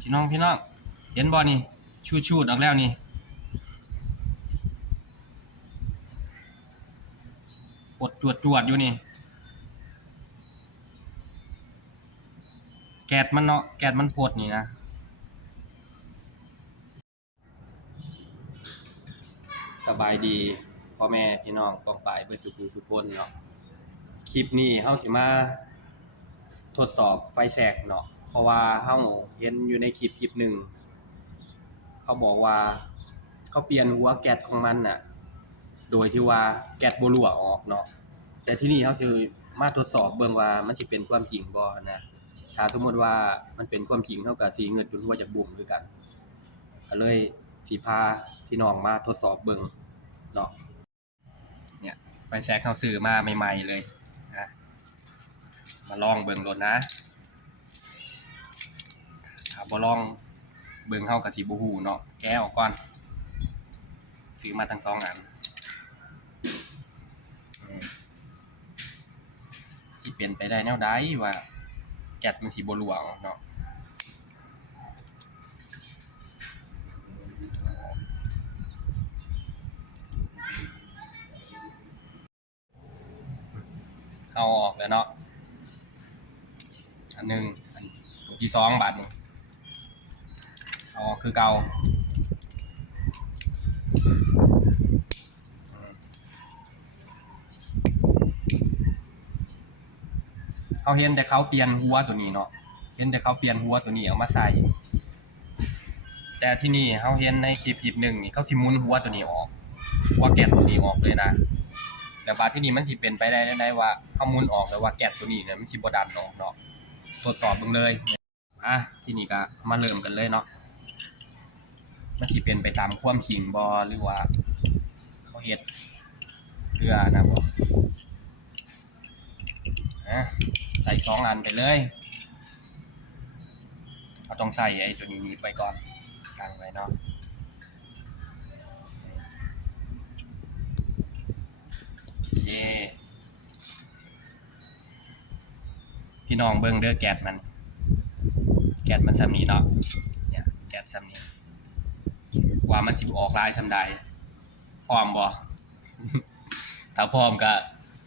พี่น้องพี่น้องเห็นบ่นี่ชูชูดออกแล้วนี่ปวดตรวจวจอยู่นี่ แกดมันเนาะแกดมันปวดนี่นะสบายดีพ่อแม่พี่น้องปองปายเบิดสุขุสุคนเนาะคลิปนี้เฮาสิมา ทดสอบไฟแสกเนาะ เพราะว่าเฮาเห็นอยู่ในคลิปคลิปหนึ่ง เขาบอกว่า เขาเปลี่ยนหัวแกดของมันน่ะ โดยที่ว่าแกดบ่รั่วออกเนาะแต่ที่นี่เฮาสิมาทดสอบเบิ่งว่ามันสิเป็นความจริงบ่นะถ้าสมมุติว่ามันเป็นความจริงเฮาก็สิเงิดจนหัวจะบุ่มคือกันก็เลยสิพาพี่น้องมาทดสอบเบิ่งเนาะเนี่ยไฟแช็กเขาซื้อมาใหม่ ๆเลยนะมาลองเบิ่งรถนะ ถ้าบ่ลองเบิ่งเฮาก็สิบ่ฮู้เนาะแกะออกก่อนซื้อมาทั้งสองอันที่เป็นไปได้แนวใดว่าแกะมันสิบ่รั่วออกเนาะเอาออกแล้วเนาะอันหนึ่งอันที่สองบาทนี่เอาอคือเกาเขาเห็นแต่เขาเปลี่ยนหัวตัวนี้เนาะ เห็นแต่เขาเปลี่ยนหัวตัวนี้เอามาใส่ แต่ที่นี่เขาเห็นในคลิปคลิปหนึ่งนี่เขาสิมุนหัวตัวนี้ออก หัวแกนตัวนี้ออกเลยนะแต่บาที่นี่มันสิเป็นไปได้ได้ว่าเฮามุนออกแล้วว่าแกะตัวนี้เนี่ยมันสิบดันออกเนาะ ตรวจสอบเบิ่งเลย อะที่นี้ก็มาเริ่มกันเลยเนาะ มันสิเป็นไปตามความจริงบ่หรือว่า เขาเฮ็ดเพื่อนะบอะใส่สองอันไปเลยเราต้องใส่ไอ้ตัวนี้นี้ไปก่อนตั้งไว้เนาะเย่พี่น้องเบิ่งเด้อแกดมัน แกดมันซ้ำนี้เนาะเนี่ยแกดซ้ำนี้ ว่ามันสิบออกลายซ้ำใดพร้อมบ่ถ้าพร้อมก็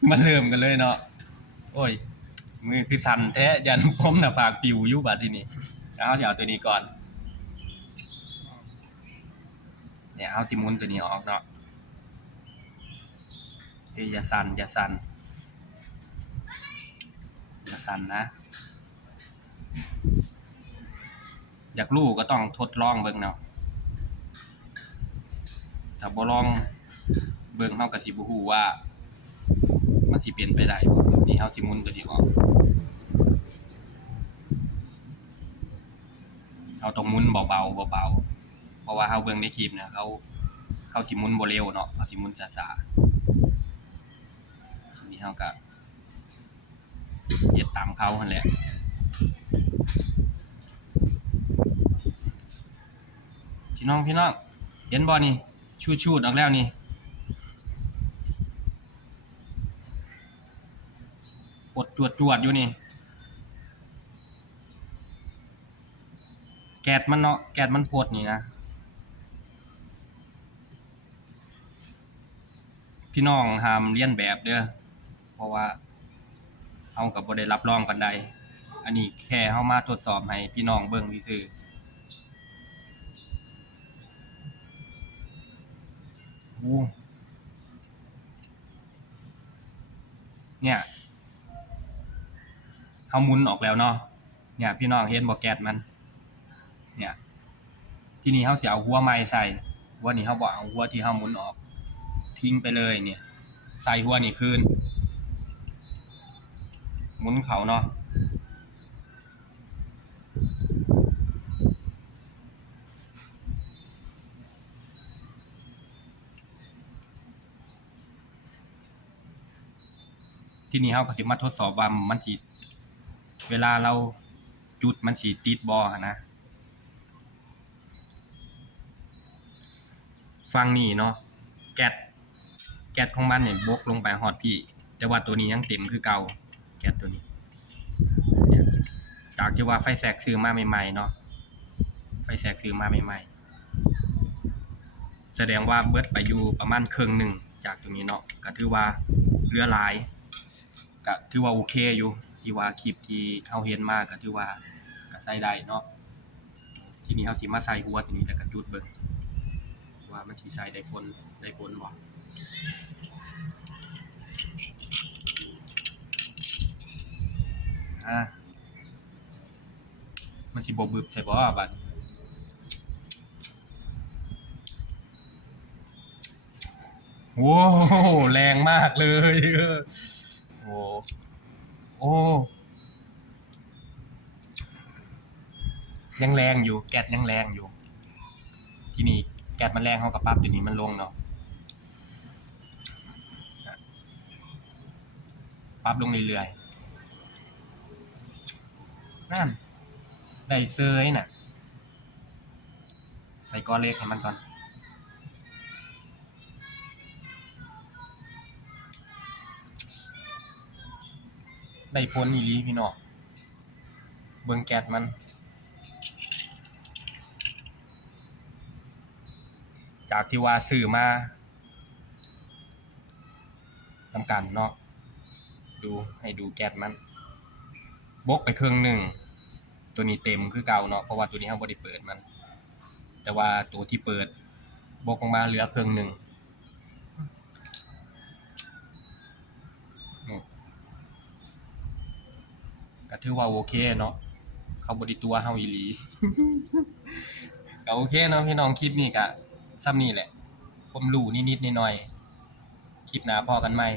มาเริ่มกันเลยเนาะโอ้ย มือคือสั่นแท้ยันผมหน้าผากปิวอยู่บัดทีนี้แล้วเดี๋ยวเอาตัวนี้ก่อน เนี่ยเอาสิมุนตัวนี้ออกเนาะเอ้ยอย่าสั่นอย่าสั่นอย่าสั่นนะ อยากรู้ก็ต้องทดลองเบิ่งเนาะ ถ้าบ่ลองเบิ่งเฮาก็สิบ่ฮู้ว่า มันสิเป็นไปได้บ่นี่เฮาสิหมุนตัวนี้ออกเฮาต้องหมุนเบาๆเบาๆเพราะว่าเฮาเบิ่งในคลิปเนี่ยเขาเขาสิหมุนบ่เร็วเนาะเขาสิหมุนช้าๆทีนี้เขาก็เย็ดตามเขาหั่นแหละพี่น้องพี่น้องเห็นบ่นี่ ชูดชูดออกแล้วนี่ปวดตรวจตรวจอยู่นี่ แกดมันเนาะ แกดมันปวดนี่นะ พี่น้องห้ามเลียนแบบเด้อ เพราะว่าเฮาก็บ่ได้รับรองปานใด อันนี้แค่เฮามาทดสอบให้พี่น้องเบิ่งซื่อๆ เนี่ยเฮามุนออกแล้วเนาะ เนี่ย พี่น้องเห็นบ่แก๊สมัน เนี่ย ที่นี้เฮาเสิเอาหัวใหม่ใส่หัวนี้เฮาบ่เอาหัวที่เฮามุนออก ทิ้งไปเลยเนี่ย ใส่หัวนี่คืนหมุนเขาเนาะ ที่นี่เราก็สิมาทดสอบว่ามันสิเวลาเราจุดมันสิติดบ่หั้นะฟังนี่เนาะแก๊สแก๊สของมันเนี่ยบกลงไปฮอดพี่ แต่ว่าตัวนี้ยังเต็มคือเก่าแก๊สตัวนี้ จากที่ว่าไฟแสกซื้อมาใหม่ๆเนาะไฟแสกซื้อมาใหม่ๆ แสดงว่าเบิดไปอยู่ประมาณครึ่งหนึ่งจากตรงนี้เนาะก็ถือว่าเหลือหลาย ก็ถือว่าโอเคอยู่ที่ว่าคลิปที่เฮาเห็นมาก็ถือว่าก็ใส่ได้เนาะทีนี้เฮาสิมาใส่หัวตัวนี้แล้วก็จุดเบิ่งว่ามันสิใส่ได้ผลได้ผลบ่อ่ามันสิบ่บึบใส่บ่บัดโว้แรงมากเลยเออ โอ้โอ้ ยังแรงอยู่ แก๊สยังแรงอยู่ ที่นี้แก๊สมันแรงเขากับปั๊บตัวนี้มันลงเนาะปั๊บลงเรื่อยๆ นั่น ได้เซยน่ะ ใส่กอเล็กให้มันก่อน ได้ผลอีหลีพี่น้องเบิ่งแก๊สมัน จากที่ว่าซื้อมานำกันเนาะดูให้ดูแก๊สมันบกไปครึ่งหนึ่งตัวนี้เต็มคือเก่าเนาะเพราะว่าตัวนี้เราบ่ได้เปิดมัน แต่ว่าตัวที่เปิดบกออกมาเหลือครึ่งหนึ่ง ถือว่าโอเคเนาะเขาบไดิตัวเฮาอีหลีก็โอเคเนาะพี่น้องคลิปนี้ก็ซ้ำนี่แหละ ผมรู้นิดๆหน่อยๆคลิปหน้าพอกันใหม่